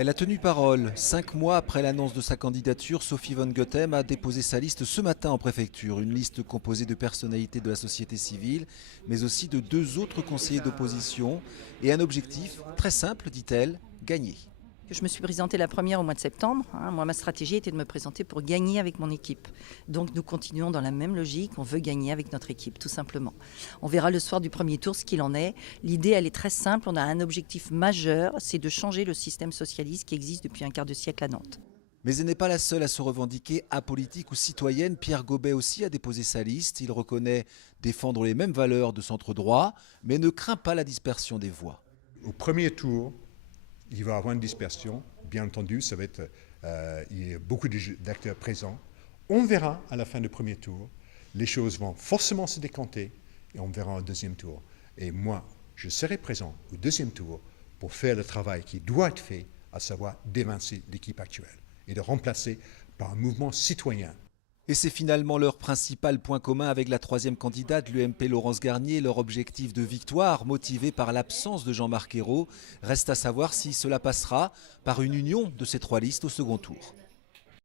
Elle a tenu parole. 5 mois après l'annonce de sa candidature, Sophie Van Goethem a déposé sa liste ce matin en préfecture. Une liste composée de personnalités de la société civile, mais aussi de 2 autres conseillers d'opposition. Et un objectif très simple, dit-elle, gagner. Je me suis présentée la première au mois de septembre. Moi, ma stratégie était de me présenter pour gagner avec mon équipe. Donc nous continuons dans la même logique. On veut gagner avec notre équipe, tout simplement. On verra le soir du premier tour ce qu'il en est. L'idée, elle est très simple. On a un objectif majeur, c'est de changer le système socialiste qui existe depuis un quart de siècle à Nantes. Mais elle n'est pas la seule à se revendiquer apolitique ou citoyenne. Pierre Gobet aussi a déposé sa liste. Il reconnaît défendre les mêmes valeurs de centre droit, mais ne craint pas la dispersion des voix. Au premier tour, il va y avoir une dispersion. Bien entendu, ça va être, il y a beaucoup d'acteurs présents. On verra à la fin du premier tour. Les choses vont forcément se décanter et on verra au deuxième tour. Et moi, je serai présent au deuxième tour pour faire le travail qui doit être fait, à savoir d'évincer l'équipe actuelle et de remplacer par un mouvement citoyen. Et c'est finalement leur principal point commun avec la troisième candidate, l'UMP Laurence Garnier, leur objectif de victoire, motivé par l'absence de Jean-Marc Ayrault. Reste à savoir si cela passera par une union de ces 3 listes au second tour.